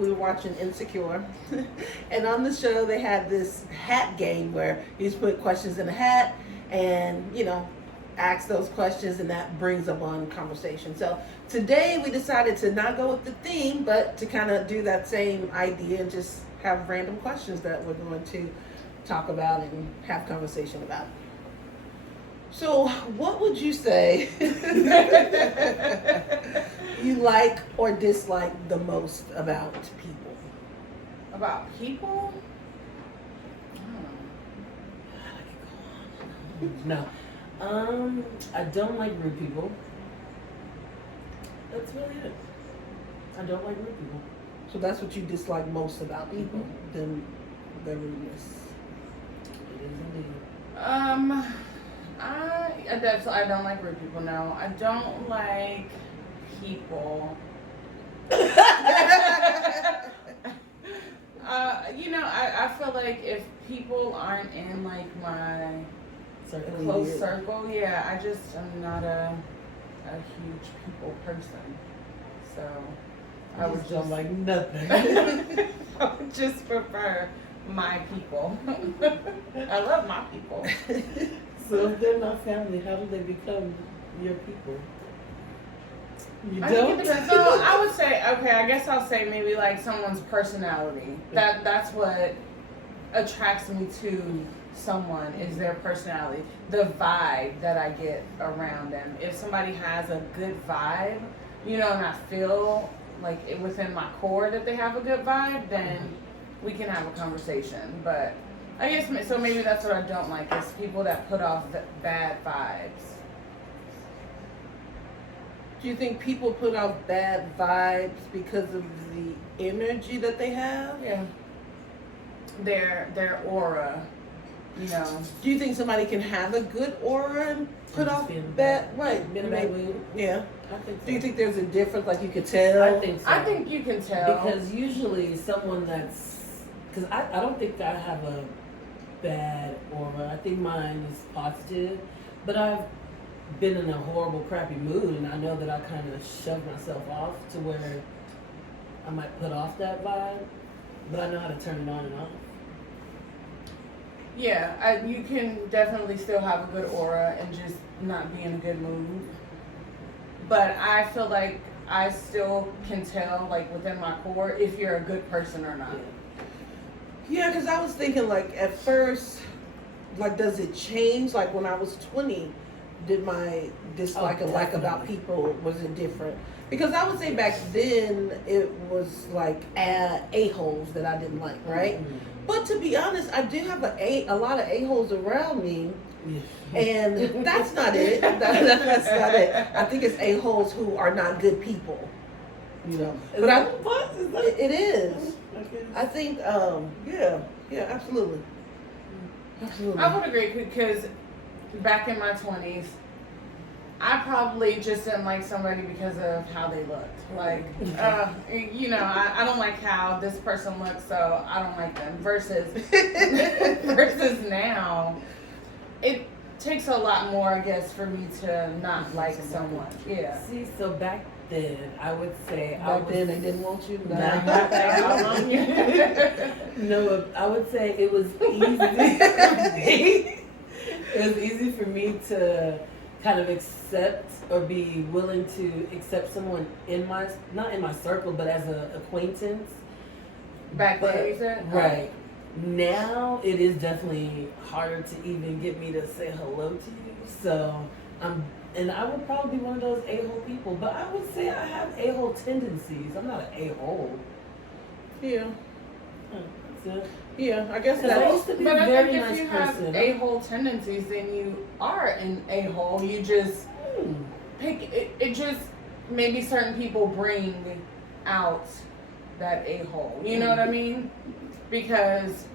we were watching Insecure, and on the show they had this hat game where you just put questions in a hat, and ask those questions, and that brings up on conversation. So today we decided to not go with the theme, but to kind of do that same idea and just have random questions that we're going to talk about and have conversation about. So, what would you say you like or dislike the most about people? About people? No. I don't like rude people. That's really it. I don't like rude people. So that's what you dislike most about people, than their rudeness. It is indeed. I don't like rude people. No, I don't like people. I feel like if people aren't in like my close circle, I'm not a huge people person. So I would just like nothing. I would just prefer my people. I love my people. So if they're not family, how do they become your people? You I don't? think it depends. So I would say, I guess I'll say maybe like someone's personality. That's what attracts me to someone, is their personality. The vibe that I get around them. If somebody has a good vibe, and I feel like within my core that they have a good vibe, then we can have a conversation. But I guess, so maybe that's what I don't like, is people that put off bad vibes. Do you think people put off bad vibes because of the energy that they have? Yeah. Their aura, Do you think somebody can have a good aura and put off bad? Right. Been a bad mood? Yeah. I think so. Do you think there's a difference, like you could tell? I think so. I think you can tell. Because usually someone because I don't think I have a bad aura. I think mine is positive. But I've been in a horrible, crappy mood, and I know that I kind of shove myself off to where I might put off that vibe, but I know how to turn it on and off. Yeah, you can definitely still have a good aura and just not be in a good mood. But I feel like I still can tell, like within my core, if you're a good person or not. Yeah, because I was thinking, like, at first, like, does it change? Like, when I was 20, did my dislike and like about people, was it different? Because I would say back then, it was like a-holes that I didn't like, right? Mm-hmm. But to be honest, I do have a lot of a-holes around me. And that's not it. That's not it. I think it's a-holes who are not good people. But it is. I think, yeah, absolutely. Absolutely. I would agree, because back in my 20s, I probably just didn't like somebody because of how they looked. Like, I don't like how this person looks, so I don't like them. Versus now, it takes a lot more, I guess, for me to not like someone. Yeah. See, so back then, I would say... then they didn't want you? No, no, I would say it was easy. It was easy for me to kind of accept or be willing to accept someone not in my circle, but as an acquaintance. Back then, you said? Right. Now, it is definitely harder to even get me to say hello to you. So, and I would probably be one of those a-hole people, but I would say I have a-hole tendencies. I'm not an a-hole. Yeah. That's it. Yeah, I guess But I think if you have a-hole tendencies, then you are an a-hole. You just pick it. It just, maybe certain people bring out that a-hole. You know what I mean? Because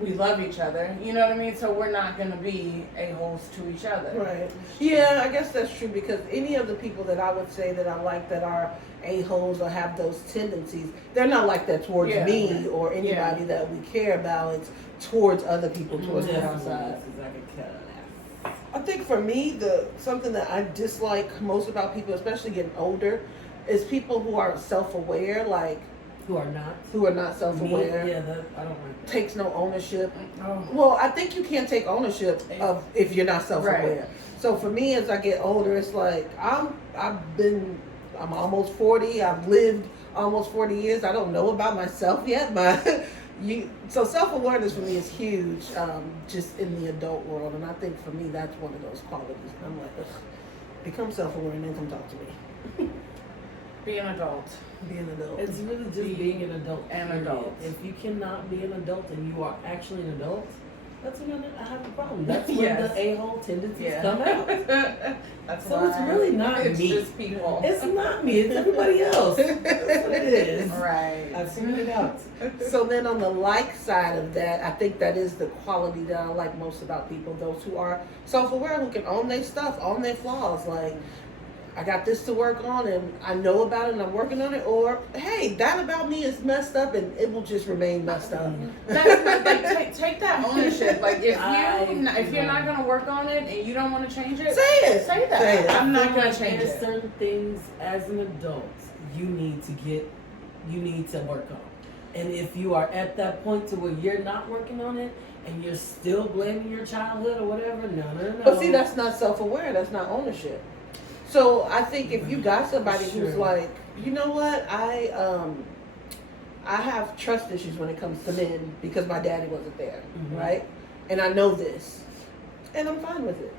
we love each other. You know what I mean? So we're not going to be a-holes to each other. Right. Yeah, I guess that's true, because any of the people that I would say that I like that are a-holes or have those tendencies, they're not like that towards me or anybody that we care about. It's towards other people, towards the outside. I think for me, something that I dislike most about people, especially getting older, is people who are self-aware, like Who are not. who are not self-aware. Yeah, I don't like that. Takes no ownership. Oh. Well, I think you can't take ownership of if you're not self-aware. Right. So for me, as I get older, it's like I'm almost 40. I've lived almost 40 years. I don't know about myself yet, but so self-awareness for me is huge, just in the adult world. And I think for me, that's one of those qualities. I'm like, ugh, become self-aware and then come talk to me. Be an adult. Be an adult. It's really just being an adult. An period. adult. If you cannot be an adult and you are actually an adult, that's when I have a problem. That's when Yes. the a-hole tendencies Yeah. come out. That's So why it's really not it's me. just people. It's not me. It's everybody else. That's what it is. Right. I've figured it out. So then on the like side of that, I think that is the quality that I like most about people, those who are self-aware, who can own their stuff, own their flaws. Like, I got this to work on and I know about it and I'm working on it, or hey, that about me is messed up and it will just remain messed up. That's like, take that ownership. Like if you're know. not gonna work on it and you don't want to change it, Say it. Say that. Say it. I'm not I feel gonna like change there's it. certain things as an adult you need to work on. And if you are at that point to where you're not working on it and you're still blaming your childhood or whatever, no. But see, that's not self-aware. That's not ownership. So I think if you got somebody who's Sure. like, you know what, I have trust issues when it comes to men because my daddy wasn't there, Mhm. right? And I know this, and I'm fine with it.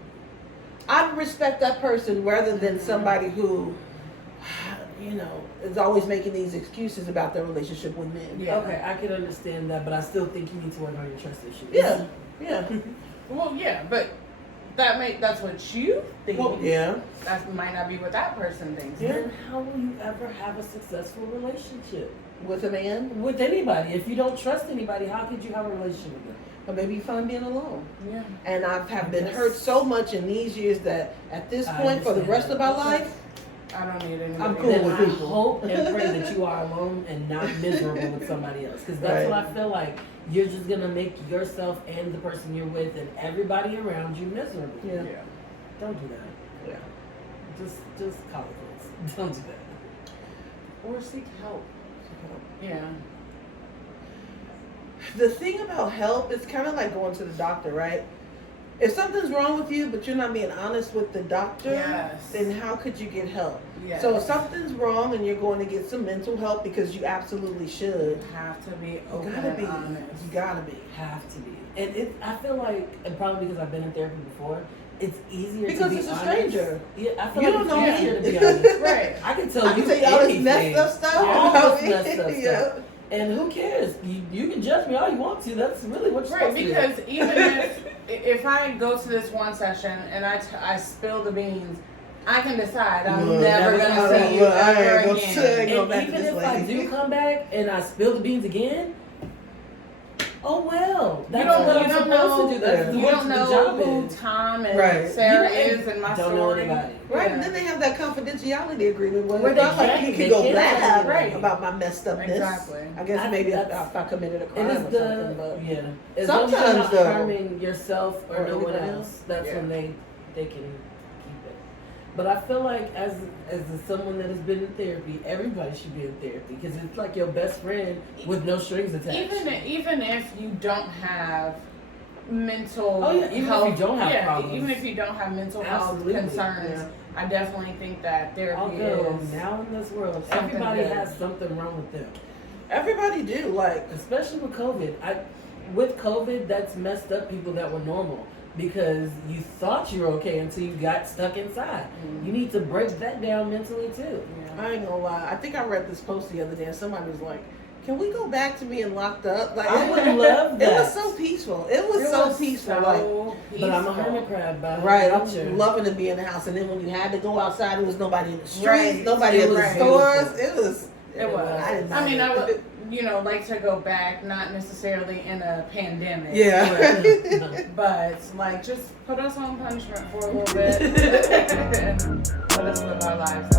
I respect that person rather than somebody who, you know, is always making these excuses about their relationship with men. Yeah. Okay, I can understand that, but I still think you need to work on your trust issues. Yeah, yeah. Well, yeah, but that's what you think. Well, yeah. That might not be what that person thinks. Yeah. Then how will you ever have a successful relationship With a man, with anybody? If you don't trust anybody, how could you have a relationship with them? or maybe you find being alone. Yeah. And I have been Yes. hurt so much in these years that at this I point, for the understand rest of my that. life, I don't need anybody. I'm cool Then with I people. hope and pray that you are alone and not miserable with somebody else. Because that's Right. what I feel like. You're just gonna make yourself and the person you're with and everybody around you miserable. yeah. Don't do that. Yeah. Just call it quits. Don't do that. Or seek help. Yeah. The thing about help is kind of like going to the doctor, right? If something's wrong with you, but you're not being honest with the doctor, Yes. then how could you get help? Yes. So if something's wrong and you're going to get some mental help because you absolutely should, You have to be you open gotta and be. honest. You gotta be. Have to be. And I feel like, and probably because I've been in therapy before, it's easier to Because be it's a honest. stranger. Yeah, I feel You like don't it's know easier me. to be honest. Right. I can tell I you can tell you all this anything. messed up stuff All about this me. messed up Yeah. stuff. And who cares? You can judge me all you want to. That's really what you're Right, supposed to do. because even if I go to this one session and I spill the beans, I can decide I'm Look, never never gonna gonna see you look, I ain't ever gonna again. say- Go And back to even this if I lady. do come back and I spill the beans again, oh well. You That's don't, what you I'm don't supposed know. to do. That's You what don't the know job who is. Tom and Right. Sarah You is in my don't know story. anybody. Right, Yeah. and then they have that confidentiality agreement where Where it's not they like can't- you they can go can't blab tell you right. about my messed upness. Exactly. I guess maybe if That's- I committed a crime It or is something, the but yeah. As long as you're Sometimes, not though, harming yourself or or no one anybody else, else. that's Yeah. when they can keep it. But I feel like as someone that has been in therapy, everybody should be in therapy because it's like your best friend with no strings attached. Even if you don't have mental Oh, yeah, even if health, you don't have yeah, problems. even if you don't have mental Absolutely, health concerns, yeah. I definitely think that therapy Although is now in this world, something everybody good. has something wrong with them. everybody do like Especially with COVID. With COVID, that's messed up people that were normal because you thought you were okay until you got stuck inside. Mm. You need to break that down mentally too. Yeah. I ain't gonna lie. I think I read this post the other day and somebody was like, "Can we go back to being locked up?" Like I would love that. It was so peaceful. It was so peaceful. So Like But I'm a peaceful. hermit crab by right, nature. I'm loving to be in the house, and then when you had to go outside, there was nobody in the streets, Right. nobody It in the was stores. beautiful. It was. It was. I didn't I mean, mind I it. would, like to go back, not necessarily in a pandemic. Yeah. But like, just put us on punishment for a little bit and let us live our lives.